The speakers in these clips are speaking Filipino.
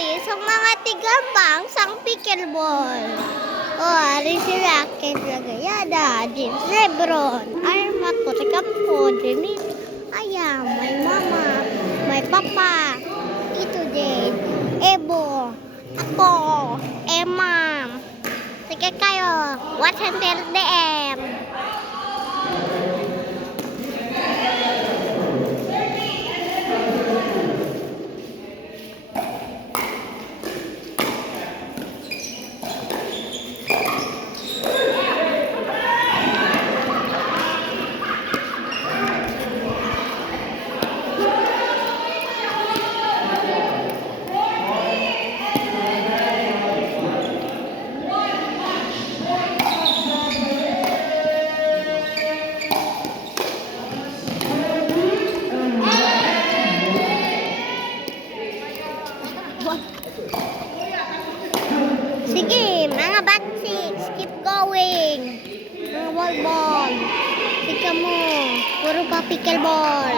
ari sa mga tigambang sang pickleball. O, ari si Racket Lagayada, James Lebron, Arma ko sa kampo, Denise. Ayan, may mama, may papa, ito din, Ebo, ako, Emma. Sige kayo, watch until the end. Sige, mga batsiks, keep going. Mga ball. Sige mo, puro pa pickleball.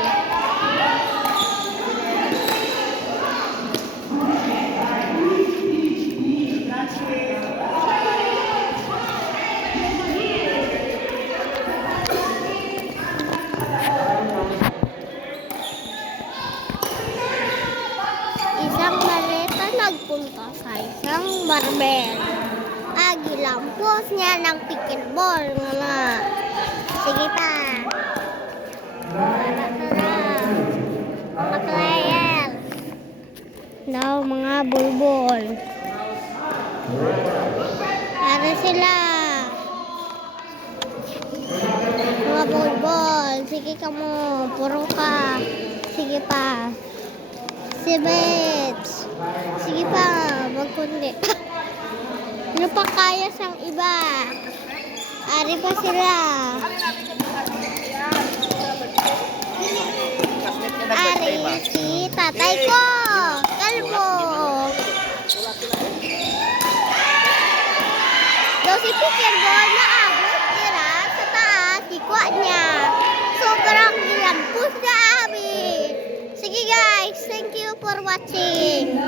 Isang maleta nagpunta sa isang barbel. Agilampos niya ng pickleball nga. Sige pa. Mga players. Now, mga bulbol. Para sila. Mga bulbol. Sige ka mo. Puro ka. Sige pa. Si Bets. Sige pa. Magkundi. Ano pa kaya sang iba? Ari pa sila. Ari si tatay ko. Kalbo. Daw si pickleball na abot nila sa taas. Ikwa niya. Sobrang gilampos na abi. Sige guys. Thank you for watching.